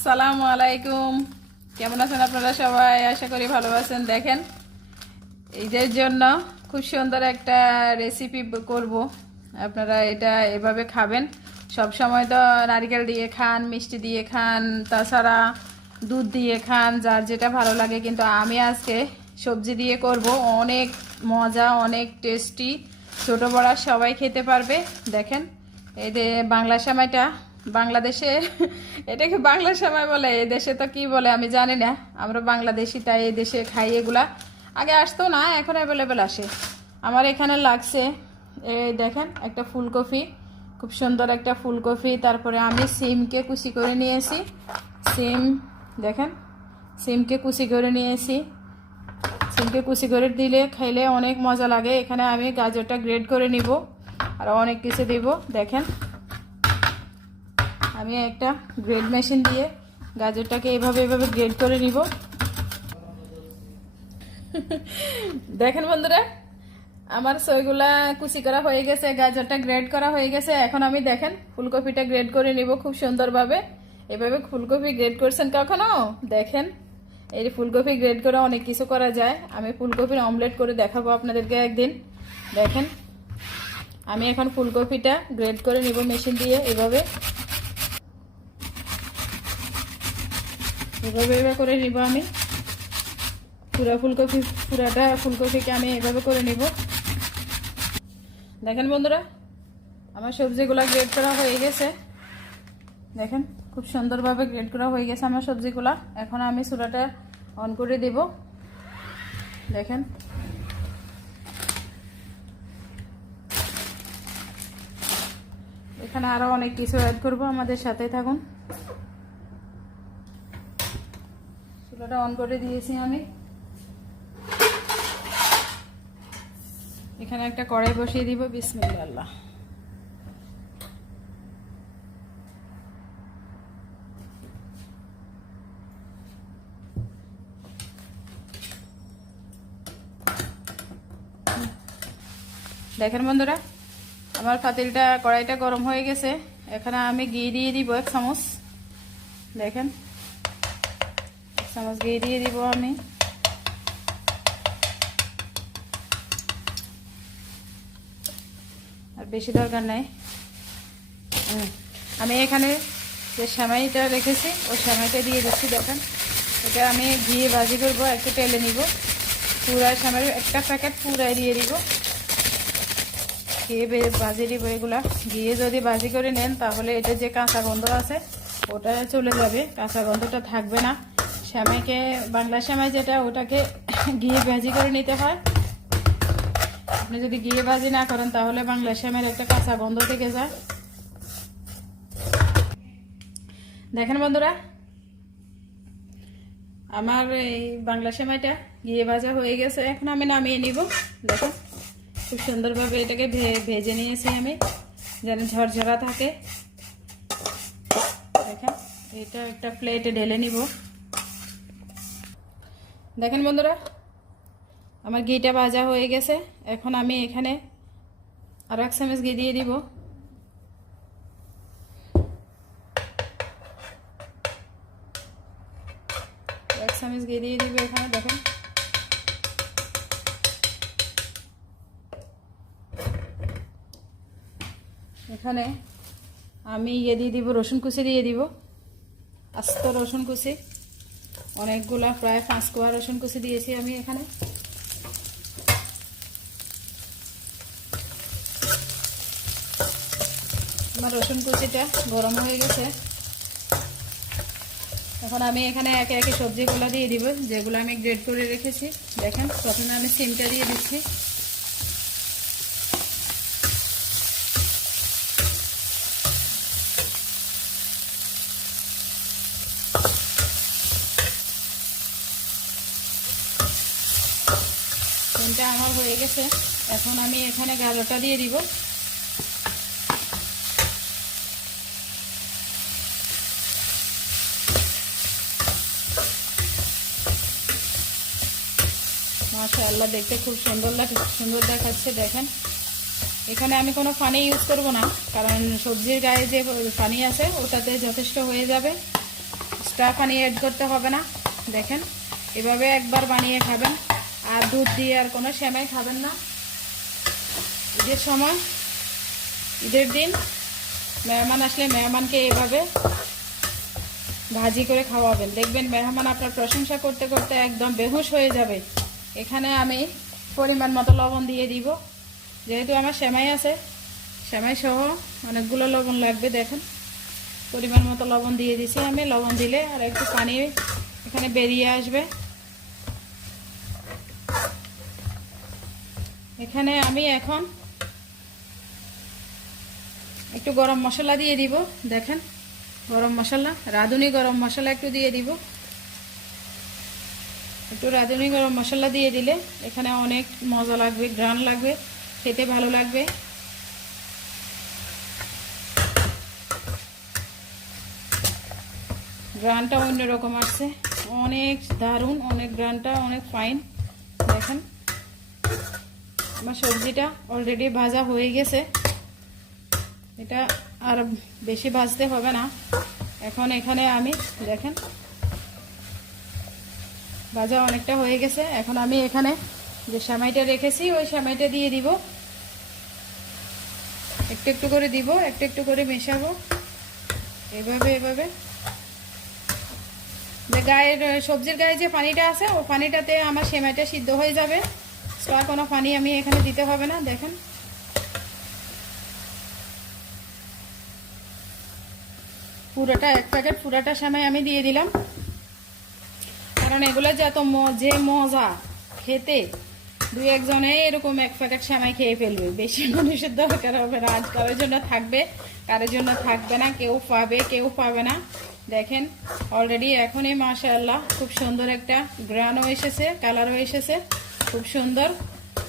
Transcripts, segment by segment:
আসসালামু আলাইকুম। কেমন আছেন আপনারা সবাই? আশা করি ভালো আছেন। দেখেন, ঈদের জন্য খুব সুন্দর একটা রেসিপি করব। আপনারা এটা এভাবে খাবেন। সব সময় তো নারকেল দিয়ে খান, মিষ্টি দিয়ে খান, তাছাড়া দুধ দিয়ে খান, যার যেটা ভালো লাগে। কিন্তু আমি আজকে সবজি দিয়ে করব। অনেক মজা, অনেক টেস্টি ছোটো বড় সবাই খেতে পারবে। দেখেন, এই যে বাংলা সময়টা বাংলাদেশে, এটাকে বাংলা সময় বলে এই দেশে তো কি বলে আমি জানি না। আমরা বাংলাদেশি, তাই এই দেশে খাই এগুলা। আগে আসতো না, এখন অ্যাভেলেবেল আসে। আমার এখানে লাগছে এই দেখেন, একটা ফুলকপি। খুব সুন্দর একটা ফুলকপি। তারপরে আমি সিমকে কুচি করে নিয়েছি। সিম, দেখেন, সিমকে কুচি করে নিয়েছি। সিমকে কুচি করে দিলে খাইলে অনেক মজা লাগে। এখানে আমি গাজরটা গ্রেড করে নিব, আর অনেক কিছু দিব, দেখেন। আমি একটা গ্রেড মেশিন দিয়ে গাজরটাকে এভাবে এভাবে গ্রেড করে নিব। দেখেন বন্ধুরা, আমার সইগুলা কুচি করা হয়ে গেছে, গাজরটা গ্রেড করা হয়ে গেছে। এখন আমি দেখেন, ফুলকপিটা গ্রেড করে নিব খুব সুন্দরভাবে। এভাবে ফুলকপি গ্রেড করছেন কখনো? দেখেন, এই ফুলকপি গ্রেড করে অনেক কিছু করা যায়। আমি ফুলকপির অমলেট করে দেখাবো আপনাদেরকে একদিন। দেখেন, আমি এখন ফুলকপিটা গ্রেড করে নিব মেশিন দিয়ে এভাবে। এভাবে এভাবে করে নিব আমি। পুরা ফুলকপি, পুরাটা ফুলকপিকে আমি এভাবে করে নিব। দেখেন বন্ধুরা, আমার সবজিগুলো গ্রেড করা হয়ে গেছে। দেখেন, খুব সুন্দরভাবে গ্রেড করা হয়ে গেছে আমার সবজিগুলা। এখন আমি চুলাটা অন করে দেব। দেখেন। এখানে আরও অনেক কিছু অ্যাড করব, আমাদের সাথে থাকুন। চুলাটা অন করে দিয়েছি আমি। এখানে একটা কড়াই বসিয়ে দিব বিসমিল্লা দেখেন বন্ধুরা, আমার পাতিলটা কড়াইটা গরম হয়ে গেছে। এখানে আমি ঘি দিয়ে দিব এক চামচ। দেখেন। চামচ ঘি দিয়ে দিব আমি। আর বেশি দরকার নাই। আমি এখানে যে সেমাইটা রেখেছি, ওই সেমাইটা দিয়ে দিচ্ছি, দেখেন। এটা আমি ঘিয়ে ভাজি করব, একটু তেলে নিব। পুরা সেমাই, একটা প্যাকেট পুরাই দিয়ে দিব। ঘিয়ে ভাজি দিব এগুলা। ঘিয়ে যদি ভাজি করে নেন, তাহলে এটা যে কাঁচা গন্ধ আছে ওটা চলে যাবে। কাঁচা গন্ধটা থাকবে না। শ্যামাইকে, বাংলা শ্যামাই যেটা, ওটাকে ঘিয়ে ভাজি করে নিতে হয়। আপনি যদি ঘিয়ে ভাজি না করেন, তাহলে বাংলা শ্যামের একটা কাঁচা গন্ধ থেকে যায়। দেখেন বন্ধুরা, আমার এই বাংলা সেমাইটা ঘিয়ে ভাজা হয়ে গেছে। এখন আমি নামিয়ে নিব। দেখো, খুব সুন্দরভাবে এটাকে ভেজে নিয়েছি আমি। যেন ঝরঝরা থাকে। দেখেন, এটা একটা প্লেটে ঢেলে নিব। দেখেন বন্ধুরা, আমার ঘিটা ভাজা হয়ে গেছে। এখন আমি এখানে আরও এক চামচ ঘি দিয়ে দিব। এক চামচ ঘি দিয়ে দিব এখানে, দেখেন। এখানে আমি ইয়ে দিয়ে দিব, রসুন কুচি দিয়ে দিব। আস্ত রসুন কুচি। অনেকগুলা প্রায় পাঁচ কোয়া রসুন কুচি দিয়েছি আমি এখানে। আমার রসুন কুচিটা গরম হয়ে গেছে। এখন আমি এখানে একে একে সবজিগুলো দিয়ে দিব, যেগুলো আমি গ্রেড করে রেখেছি। দেখেন, প্রথমে আমি সিমটা দিয়ে দিচ্ছি। সিমটা আমার হয়ে গেছে। এখন আমি এখানে গাজরটা দিয়ে দিব। মাশাআল্লাহ, দেখতে খুব সুন্দর লাগে, সুন্দর দেখাচ্ছে, দেখেন। এখানে আমি কোনো পানি ইউজ করব না, কারণ সবজির গায়ে যে পানি আছে, ওটাতে যথেষ্ট হয়ে যাবে। এক্সট্রা পানি অ্যাড করতে হবে না, দেখেন। এভাবে একবার বানিয়ে খাবেন। আর দুধ দিয়ে আর কোনো সেমাই খাবেন না। ঈদের সময়, ঈদের দিন মেহমান আসলে মেহমানকে এভাবে ভাজি করে খাওয়াবেন। দেখবেন মেহমান আপনার প্রশংসা করতে করতে একদম বেহুশ হয়ে যাবে। এখানে আমি পরিমাণ মতো লবণ দিয়ে দিব। যেহেতু আমার সেমাই আছে, সেমাই সহ অনেকগুলো লবণ লাগবে, দেখেন। পরিমাণ মতো লবণ দিয়ে দিছি আমি। লবণ দিলে আর একটু পানি এখানে বেরিয়ে আসবে। এখানে আমি এখন একটু গরম মশলা দিয়ে দিব, দেখেন। গরম মশলা, রাঁধুনি গরম মশলা একটু দিয়ে দিব। একটু রাঁধুনি গরম মশলা দিয়ে দিলে এখানে অনেক মজা লাগবে গ্রান লাগবে, খেতে ভালো লাগবে। গ্রানটা অন্যরকম আসছে, অনেক দারুণ, অনেক গ্রানটা অনেক ফাইন দেখেন। আমার সবজিটা অলরেডি ভাজা হয়ে গেছে। এটা আর বেশি ভাজতে হবে না। এখন এখানে আমি দেখেন, ভাজা অনেকটা হয়ে গেছে। এখন আমি এখানে যে সেমাইটা রেখেছি, ওই সেমাইটা দিয়ে দিব। একটু একটু করে দিব, একটু একটু করে মেশাবো। এভাবে এভাবে। যে গায়ের, সবজির গায়ে যে পানিটা আছে, ও পানিটাতে আমার সেমাইটা সিদ্ধ হয়ে যাবে। আর কোনো পানি আমি এখানে দিতে হবে না, দেখেন। পুরোটা এক প্যাকেট পুরোটা সেমাই আমি দিয়ে দিলাম। কারণ এগুলো যত যে মজা, খেতে দুই একজনে এরকম এক প্যাকেট সেমাই খেয়ে ফেলবে। বেশি মানুষের দরকার হবে না, আজ কারোর জন্য থাকবে, কারোর জন্য থাকবে না, কেউ পাবে কেউ পাবে না। দেখেন অলরেডি এখনই মাশাআল্লাহ, খুব সুন্দর একটা গ্রানও এসেছে, কালারও এসেছে। খুব সুন্দর।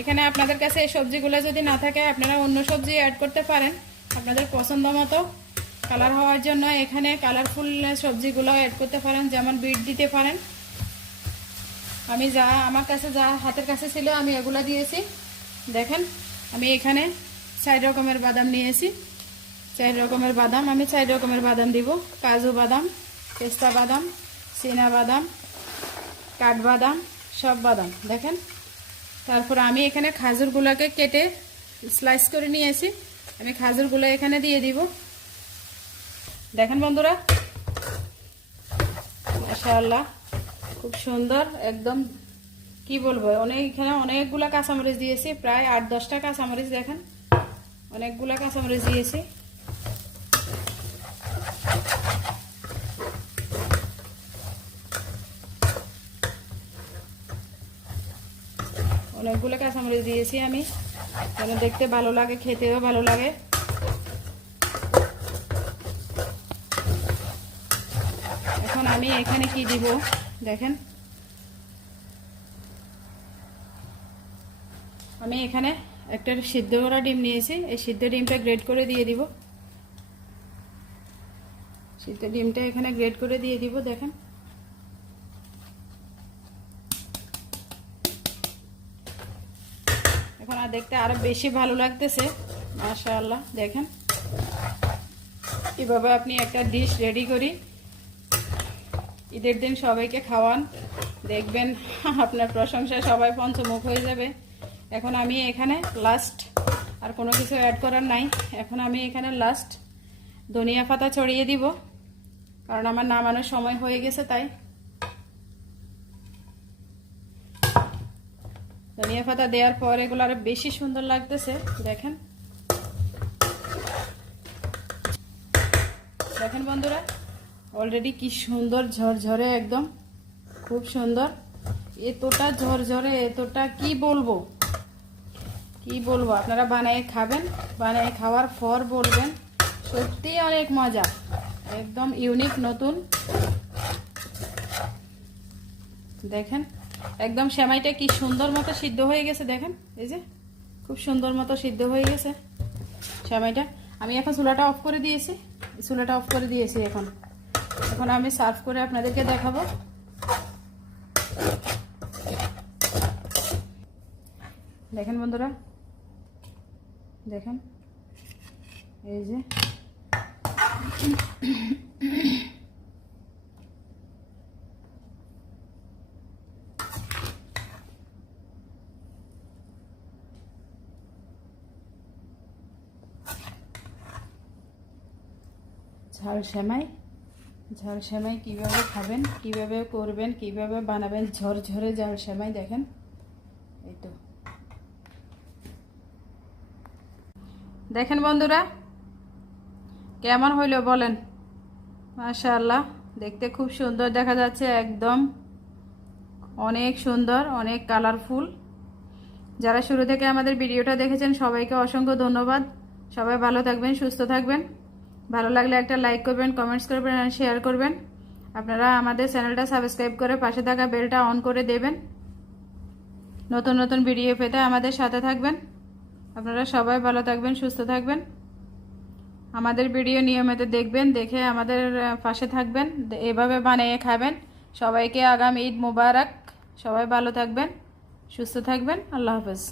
এখানে আপনাদের কাছে এই সবজিগুলো যদি না থাকে, আপনারা অন্য সবজি অ্যাড করতে পারেন আপনাদের পছন্দ মতো। কালার হওয়ার জন্য এখানে কালারফুল সবজিগুলো অ্যাড করতে পারেন, যেমন বিট দিতে পারেন। আমি যা, আমার কাছে যা হাতের কাছে ছিল, আমি এগুলো দিয়েছি। দেখেন, আমি এখানে চার রকমের বাদাম নিয়েছি। চার রকমের বাদাম, আমি চার রকমের বাদাম দিব। কাজু বাদাম, পেস্তা বাদাম, চীনা বাদাম কাঠবাদাম সব বাদাম। দেখেন তারপর আমি এখানে খাজুরগুলোকে কেটে স্লাইস করে নিয়েছি। আমি খাজুরগুলো এখানে দিয়ে দিব। দেখেন বন্ধুরা, মাশাআল্লাহ, খুব সুন্দর, একদম, কি বলব, অনেক, এখানে অনেকগুলা কাঁচামরিচ দিয়েছি, প্রায় আট দশটা কাঁচামরিচ দেখেন, অনেকগুলা কাঁচামরিচ দিয়েছি। অনেকগুলো কাঁচামরিচ দিয়েছি আমি। যেন দেখতে ভালো লাগে, খেতেও ভালো লাগে। এখন আমি এখানে কি দিব, দেখেন। আমি এখানে একটা সিদ্ধ করা ডিম নিয়েছি, এই সিদ্ধ ডিমটা গ্রেড করে দিয়ে দিব। সিদ্ধ ডিমটা এখানে গ্রেড করে দিয়ে দিব, দেখেন এখন আর দেখতে আরও বেশি ভালো লাগতেছে। মাশাআল্লাহ, দেখেন। এভাবে আপনি একটা ডিশ রেডি করি। ঈদের দিন সবাইকে খাওয়ান। দেখবেন আপনার প্রশংসা সবাই পঞ্চমুখ হয়ে যাবে। এখন আমি এখানে লাস্ট আর কোনো কিছু অ্যাড করার নাই। এখন আমি এখানে লাস্ট ধনিয়া পাতা ছড়িয়ে দিব। কারণ আমার নামানোর সময় হয়ে গেছে তাই। ধনিয়া পাতা দেওয়ার পর এগুলো আরও বেশি সুন্দর লাগতেছে, দেখেন। দেখেন বন্ধুরা অলরেডি কি সুন্দর ঝরঝরে একদম, খুব সুন্দর। এতটা ঝরঝরে, এতটা কি বলব? কি বলব? আপনারা বানিয়ে খাবেন, বানিয়ে খাওয়ার পর বলবেন, সত্যি অনেক মজা। একদম ইউনিক নতুন। দেখেন একদম সেমাইটা কি সুন্দর মতো সিদ্ধ হয়ে গেছে দেখেন, এই যে খুব সুন্দর মতো সিদ্ধ হয়ে গেছে সেমাইটা। আমি এখন চুলাটা অফ করে দিয়েছি, চুলাটা অফ করে দিয়েছি এখন। এখন আমি সার্ভ করে আপনাদেরকে দেখাবো। দেখেন বন্ধুরা, দেখেন, এই যে ঝাল সেমাই। ঝাল সেমাই কীভাবে খাবেন, কীভাবে করবেন, কীভাবে বানাবেন, ঝরঝরে ঝাল সেমাই দেখেন। এই তো। দেখেন বন্ধুরা, কেমন হইল বলেন? মাশাআল্লাহ, দেখতে খুব সুন্দর দেখা যাচ্ছে, একদম অনেক সুন্দর, অনেক কালারফুল যারা শুরু থেকে আমাদের ভিডিওটা দেখেছেন, সবাইকে অসংখ্য ধন্যবাদ। সবাই ভালো থাকবেন, সুস্থ থাকবেন। ভালো লাগলে একটা লাইক করবেন কমেন্টস করবেন আর শেয়ার করবেন। আপনারা আমাদের চ্যানেলটা সাবস্ক্রাইব করে পাশে থাকা বেলটা অন করে দেবেন। নতুন নতুন ভিডিও পেতে আমাদের সাথে থাকবেন। আপনারা সবাই ভালো থাকবেন, সুস্থ থাকবেন। আমাদের ভিডিও নিয়মিত দেখবেন, দেখে আমাদের পাশে থাকবেন। এভাবে বানিয়ে খাবেন। সবাইকে আগাম ঈদ মুবারক। সবাই ভালো থাকবেন, সুস্থ থাকবেন। আল্লাহ হাফেজ।